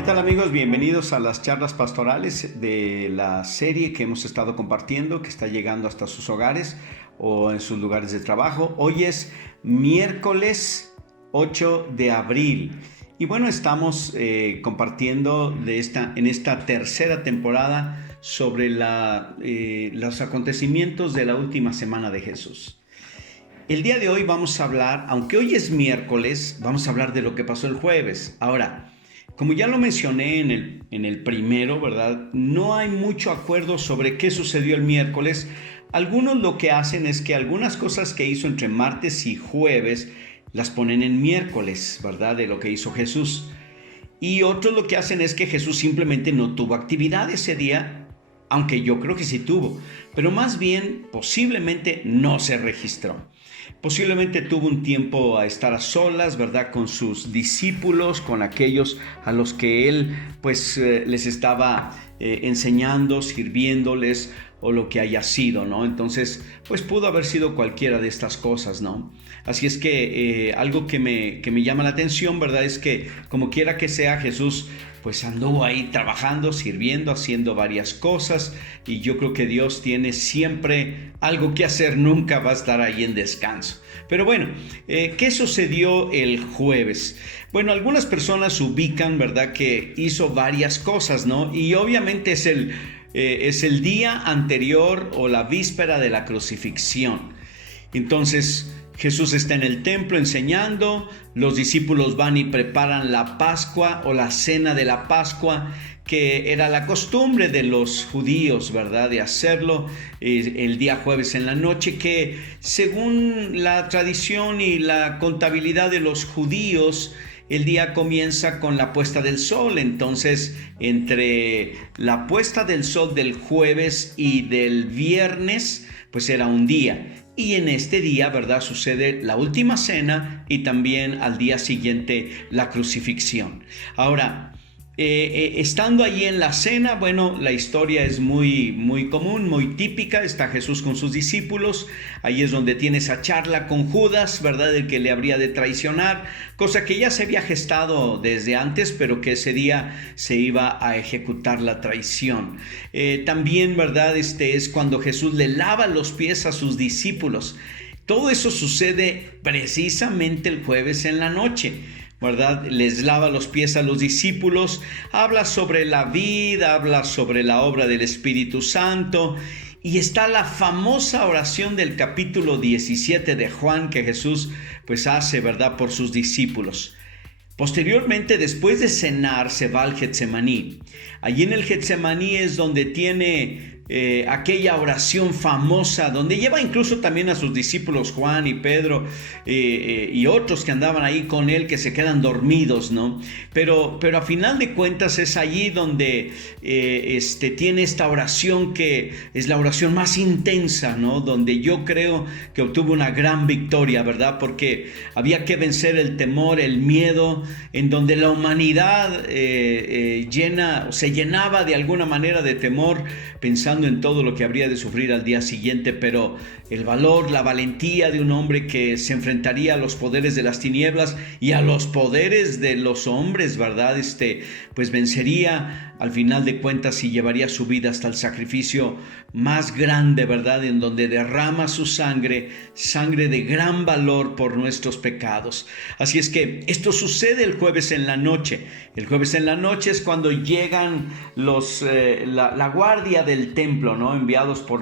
¿Qué tal amigos? Bienvenidos a las charlas pastorales de la serie que hemos estado compartiendo, que está llegando hasta sus hogares o en sus lugares de trabajo. Hoy es miércoles 8 de abril y bueno, estamos compartiendo en esta tercera temporada sobre los acontecimientos de la última semana de Jesús. El día de hoy vamos a hablar, aunque hoy es miércoles, vamos a hablar de lo que pasó el jueves. Ahora, como ya lo mencioné en el primero, ¿verdad? No hay mucho acuerdo sobre qué sucedió el miércoles. Algunos lo que hacen es que algunas cosas que hizo entre martes y jueves las ponen en miércoles, ¿verdad? De lo que hizo Jesús. Y otros lo que hacen es que Jesús simplemente no tuvo actividad ese día, aunque yo creo que sí tuvo, pero más bien posiblemente no se registró. Posiblemente tuvo un tiempo a estar a solas, ¿verdad? Con sus discípulos, con aquellos a los que él les estaba enseñando, sirviéndoles o lo que haya sido, ¿no? Entonces, pues pudo haber sido cualquiera de estas cosas, ¿no? Así es que algo que me llama la atención, ¿verdad? Es que como quiera que sea, Jesús pues anduvo ahí trabajando, sirviendo, haciendo varias cosas, y yo creo que Dios tiene siempre algo que hacer, nunca va a estar ahí en descanso. Pero bueno, ¿qué sucedió el jueves? Bueno, algunas personas ubican, ¿verdad?, que hizo varias cosas, ¿no? Y obviamente es el día anterior o la víspera de la crucifixión. Entonces, Jesús está en el templo enseñando, los discípulos van y preparan la Pascua o la cena de la Pascua, que era la costumbre de los judíos, ¿verdad?, de hacerlo el día jueves en la noche, que según la tradición y la contabilidad de los judíos, el día comienza con la puesta del sol. Entonces, entre la puesta del sol del jueves y del viernes, pues era un día. Y en este día, ¿verdad?, sucede la última cena y también al día siguiente la crucifixión. Ahora, estando allí en la cena, bueno, la historia es muy común, muy típica. Está Jesús con sus discípulos. Ahí es donde tiene esa charla con Judas, ¿verdad?, el que le habría de traicionar, cosa que ya se había gestado desde antes, pero que ese día se iba a ejecutar la traición. También, ¿verdad?, es cuando Jesús le lava los pies a sus discípulos. Todo eso sucede precisamente el jueves en la noche, ¿verdad? Les lava los pies a los discípulos, habla sobre la vida, habla sobre la obra del Espíritu Santo, y está la famosa oración del capítulo 17 de Juan que Jesús pues hace, ¿verdad?, por sus discípulos. Posteriormente, después de cenar, se va al Getsemaní. Allí en el Getsemaní es donde tiene aquella oración famosa, donde lleva incluso también a sus discípulos Juan y Pedro y otros que andaban ahí con él, que se quedan dormidos, ¿no? Pero a final de cuentas es allí donde tiene esta oración, que es la oración más intensa, ¿no? Donde yo creo que obtuvo una gran victoria, ¿verdad? Porque había que vencer el temor, el miedo, en donde la humanidad se llenaba de alguna manera de temor, pensando en todo lo que habría de sufrir al día siguiente. Pero el valor, la valentía de un hombre que se enfrentaría a los poderes de las tinieblas y a los poderes de los hombres, ¿verdad? Pues vencería al final de cuentas y llevaría su vida hasta el sacrificio más grande, ¿verdad?, en donde derrama su sangre de gran valor por nuestros pecados. Así es que esto sucede el jueves en la noche. El jueves en la noche es cuando llegan la guardia del templo, ¿no?, enviados por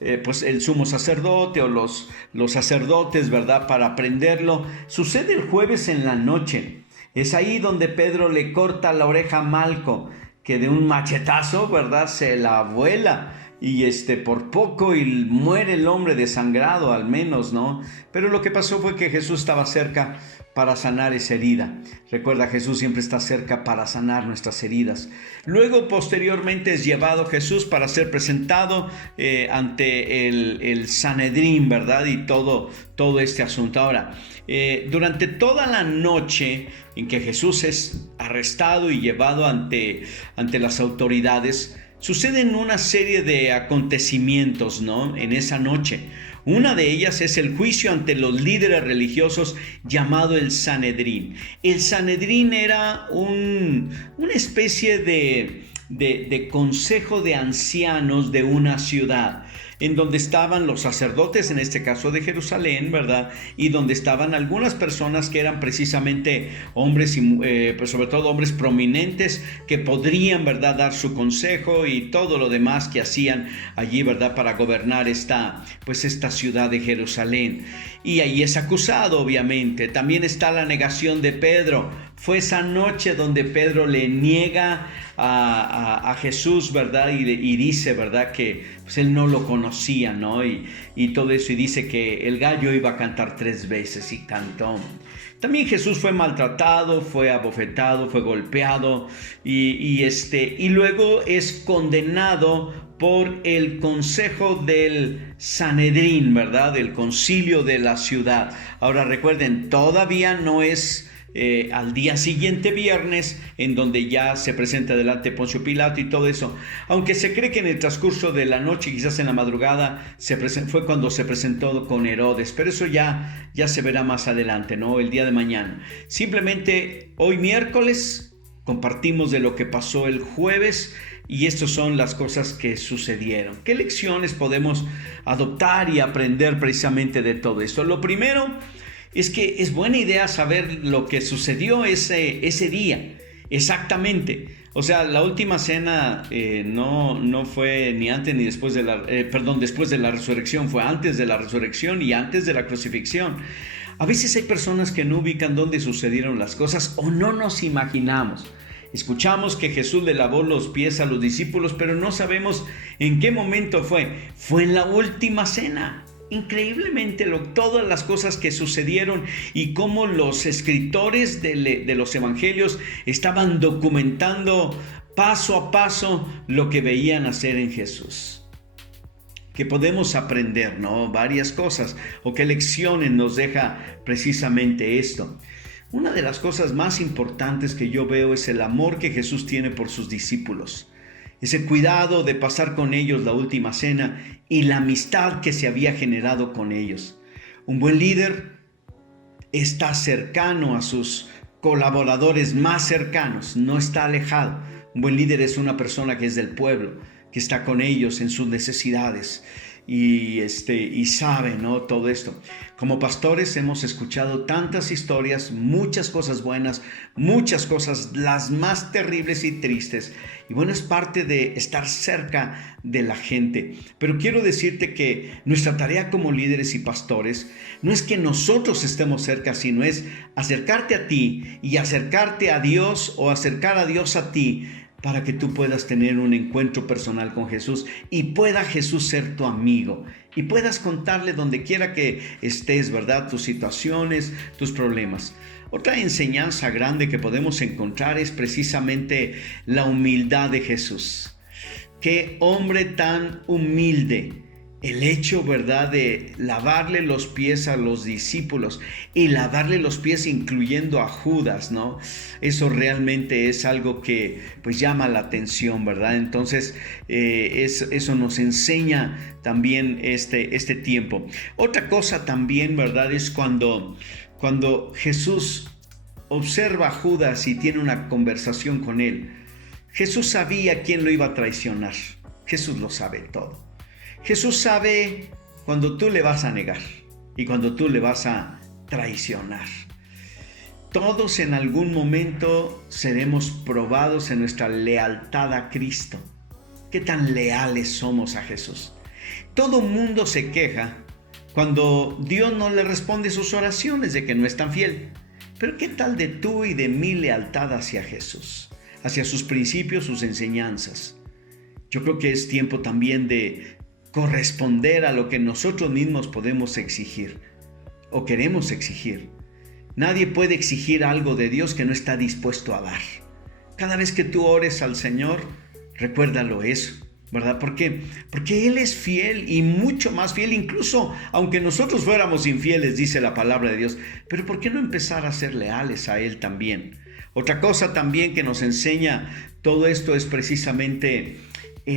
el sumo sacerdote o los sacerdotes, ¿verdad?, para prenderlo. Sucede el jueves en la noche. Es ahí donde Pedro le corta la oreja a Malco, que de un machetazo, ¿verdad?, se la vuela. Y por poco y muere el hombre desangrado, al menos, ¿no? Pero lo que pasó fue que Jesús estaba cerca para sanar esa herida. Recuerda, Jesús siempre está cerca para sanar nuestras heridas. Luego, posteriormente, es llevado Jesús para ser presentado ante el Sanedrín, ¿verdad? Y todo este asunto. Ahora, durante toda la noche en que Jesús es arrestado y llevado ante las autoridades, suceden una serie de acontecimientos, ¿no? En esa noche. Una de ellas es el juicio ante los líderes religiosos llamado el Sanedrín. El Sanedrín era una especie de consejo de ancianos de una ciudad, en donde estaban los sacerdotes, en este caso de Jerusalén, ¿verdad? Y donde estaban algunas personas que eran precisamente hombres, pues sobre todo hombres prominentes, que podrían, ¿verdad?, dar su consejo y todo lo demás que hacían allí, ¿verdad?, para gobernar esta ciudad de Jerusalén. Y ahí es acusado, obviamente. También está la negación de Pedro. Fue esa noche donde Pedro le niega a Jesús, ¿verdad? Y dice, ¿verdad?, que pues, él no lo conocía, ¿no? Y todo eso, y dice que el gallo iba a cantar 3 veces, y cantó. También Jesús fue maltratado, fue abofetado, fue golpeado, y luego es condenado por el consejo del Sanedrín, ¿verdad?, del concilio de la ciudad. Ahora recuerden, todavía no es al día siguiente, viernes, en donde ya se presenta delante Poncio Pilato y todo eso, aunque se cree que en el transcurso de la noche, quizás en la madrugada, fue cuando se presentó con Herodes, pero eso ya se verá más adelante, ¿no? El día de mañana. Simplemente hoy miércoles compartimos de lo que pasó el jueves, y estas son las cosas que sucedieron. ¿Qué lecciones podemos adoptar y aprender precisamente de todo esto? Lo primero es que es buena idea saber lo que sucedió ese día, exactamente. O sea, la última cena no fue ni antes ni después después de la resurrección, fue antes de la resurrección y antes de la crucifixión. A veces hay personas que no ubican dónde sucedieron las cosas o no nos imaginamos. Escuchamos que Jesús le lavó los pies a los discípulos, pero no sabemos en qué momento fue. Fue en la última cena. Increíblemente todas las cosas que sucedieron y cómo los escritores de los evangelios estaban documentando paso a paso lo que veían hacer en Jesús. Que podemos aprender, ¿no? Varias cosas, o qué lecciones nos deja precisamente esto. Una de las cosas más importantes que yo veo es el amor que Jesús tiene por sus discípulos. Ese cuidado de pasar con ellos la última cena y la amistad que se había generado con ellos. Un buen líder está cercano a sus colaboradores más cercanos, no está alejado. Un buen líder es una persona que es del pueblo, que está con ellos en sus necesidades y sabe, ¿no?, todo esto. Como pastores hemos escuchado tantas historias, muchas cosas buenas, muchas cosas las más terribles y tristes. Y bueno, es parte de estar cerca de la gente. Pero quiero decirte que nuestra tarea como líderes y pastores no es que nosotros estemos cerca, sino es acercarte a ti y acercarte a Dios, o acercar a Dios a ti, para que tú puedas tener un encuentro personal con Jesús y pueda Jesús ser tu amigo y puedas contarle donde quiera que estés, ¿verdad?, tus situaciones, tus problemas. Otra enseñanza grande que podemos encontrar es precisamente la humildad de Jesús. ¡Qué hombre tan humilde! El hecho, ¿verdad?, de lavarle los pies a los discípulos y lavarle los pies incluyendo a Judas, ¿no? Eso realmente es algo que pues llama la atención, ¿verdad? Entonces eso nos enseña también este tiempo. Otra cosa también, ¿verdad?, es cuando Jesús observa a Judas y tiene una conversación con él. Jesús sabía quién lo iba a traicionar. Jesús lo sabe todo. Jesús sabe cuando tú le vas a negar y cuando tú le vas a traicionar. Todos en algún momento seremos probados en nuestra lealtad a Cristo. ¿Qué tan leales somos a Jesús? Todo mundo se queja cuando Dios no le responde sus oraciones de que no es tan fiel. Pero ¿qué tal de tú y de mi lealtad hacia Jesús? Hacia sus principios, sus enseñanzas. Yo creo que es tiempo también de corresponder a lo que nosotros mismos podemos exigir o queremos exigir. Nadie puede exigir algo de Dios que no está dispuesto a dar. Cada vez que tú ores al Señor, recuérdalo eso, ¿verdad? ¿Por qué? Porque Él es fiel y mucho más fiel, incluso aunque nosotros fuéramos infieles, dice la palabra de Dios. Pero ¿por qué no empezar a ser leales a Él también? Otra cosa también que nos enseña todo esto es precisamente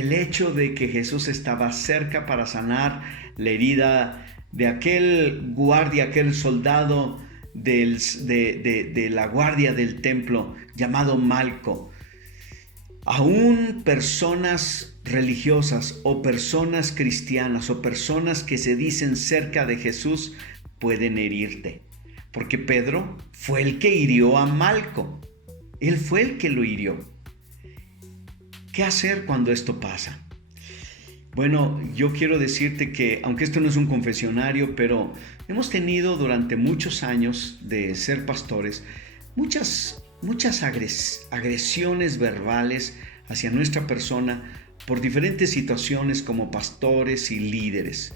el hecho de que Jesús estaba cerca para sanar la herida de aquel guardia, aquel soldado de la guardia del templo llamado Malco. Aún personas religiosas o personas cristianas o personas que se dicen cerca de Jesús pueden herirte, porque Pedro fue el que hirió a Malco. Él fue el que lo hirió. ¿Qué hacer cuando esto pasa? Bueno, yo quiero decirte que, aunque esto no es un confesionario, pero hemos tenido durante muchos años de ser pastores muchas agresiones verbales hacia nuestra persona por diferentes situaciones como pastores y líderes.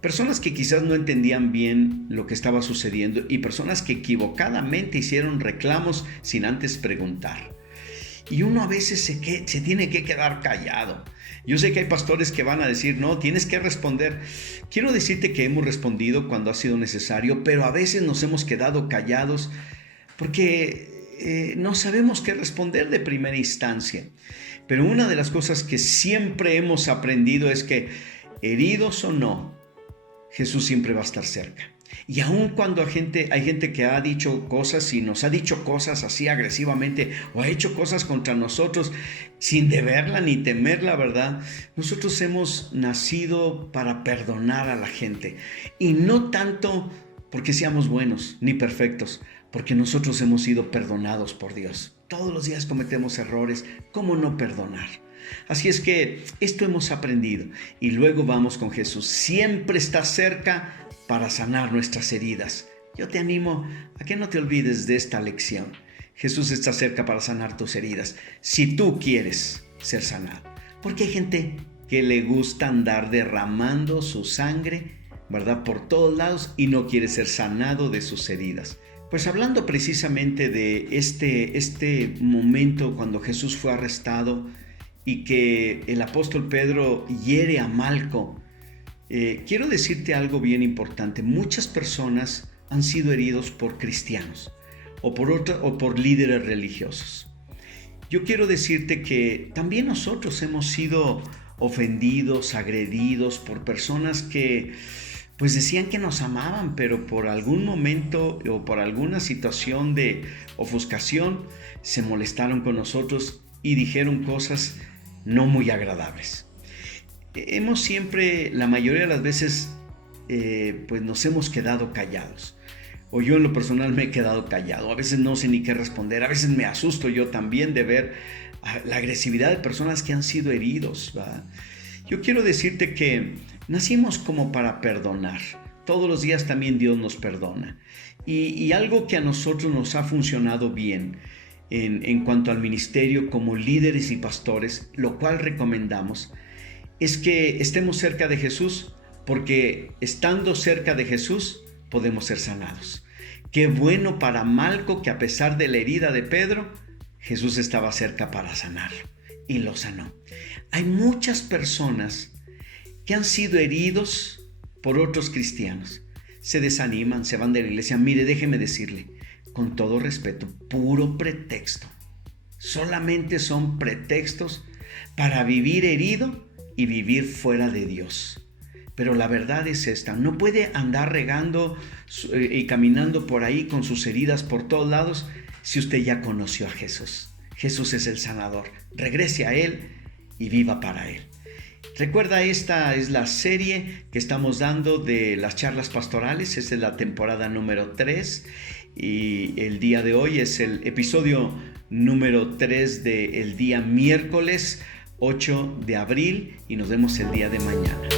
Personas que quizás no entendían bien lo que estaba sucediendo y personas que equivocadamente hicieron reclamos sin antes preguntar. Y uno a veces se tiene que quedar callado. Yo sé que hay pastores que van a decir, no, tienes que responder. Quiero decirte que hemos respondido cuando ha sido necesario, pero a veces nos hemos quedado callados porque no sabemos qué responder de primera instancia. Pero una de las cosas que siempre hemos aprendido es que, heridos o no, Jesús siempre va a estar cerca. Y aun cuando hay gente que ha dicho cosas y nos ha dicho cosas así agresivamente o ha hecho cosas contra nosotros sin deberla ni temerla, ¿verdad? Nosotros hemos nacido para perdonar a la gente. Y no tanto porque seamos buenos ni perfectos, porque nosotros hemos sido perdonados por Dios. Todos los días cometemos errores. ¿Cómo no perdonar? Así es que esto hemos aprendido y luego vamos con Jesús. Siempre está cerca para sanar nuestras heridas. Yo te animo a que no te olvides de esta lección. Jesús está cerca para sanar tus heridas, si tú quieres ser sanado. Porque hay gente que le gusta andar derramando su sangre, ¿verdad?, por todos lados y no quiere ser sanado de sus heridas. Pues hablando precisamente de este momento cuando Jesús fue arrestado y que el apóstol Pedro hiere a Malco, quiero decirte algo bien importante. Muchas personas han sido heridos por cristianos o por líderes religiosos. Yo quiero decirte que también nosotros hemos sido ofendidos, agredidos por personas que pues decían que nos amaban, pero por algún momento o por alguna situación de ofuscación se molestaron con nosotros y dijeron cosas no muy agradables. Hemos siempre, la mayoría de las veces, pues nos hemos quedado callados. O yo en lo personal me he quedado callado. A veces no sé ni qué responder. A veces me asusto yo también de ver la agresividad de personas que han sido heridos, ¿verdad? Yo quiero decirte que nacimos como para perdonar. Todos los días también Dios nos perdona. Y algo que a nosotros nos ha funcionado bien en cuanto al ministerio como líderes y pastores, lo cual recomendamos, es que estemos cerca de Jesús, porque estando cerca de Jesús podemos ser sanados. Qué bueno para Malco que a pesar de la herida de Pedro, Jesús estaba cerca para sanar y lo sanó. Hay muchas personas que han sido heridos por otros cristianos. Se desaniman, se van de la iglesia. Mire, déjeme decirle, con todo respeto, puro pretexto. Solamente son pretextos para vivir herido y vivir fuera de Dios. Pero la verdad es esta: no puede andar regando y caminando por ahí con sus heridas por todos lados si usted ya conoció a Jesús. Jesús es el sanador. Regrese a Él y viva para Él. Recuerda, esta es la serie que estamos dando de las charlas pastorales. Esta es la temporada número 3 y el día de hoy es el episodio número 3 del día miércoles 8 de abril y nos vemos el día de mañana.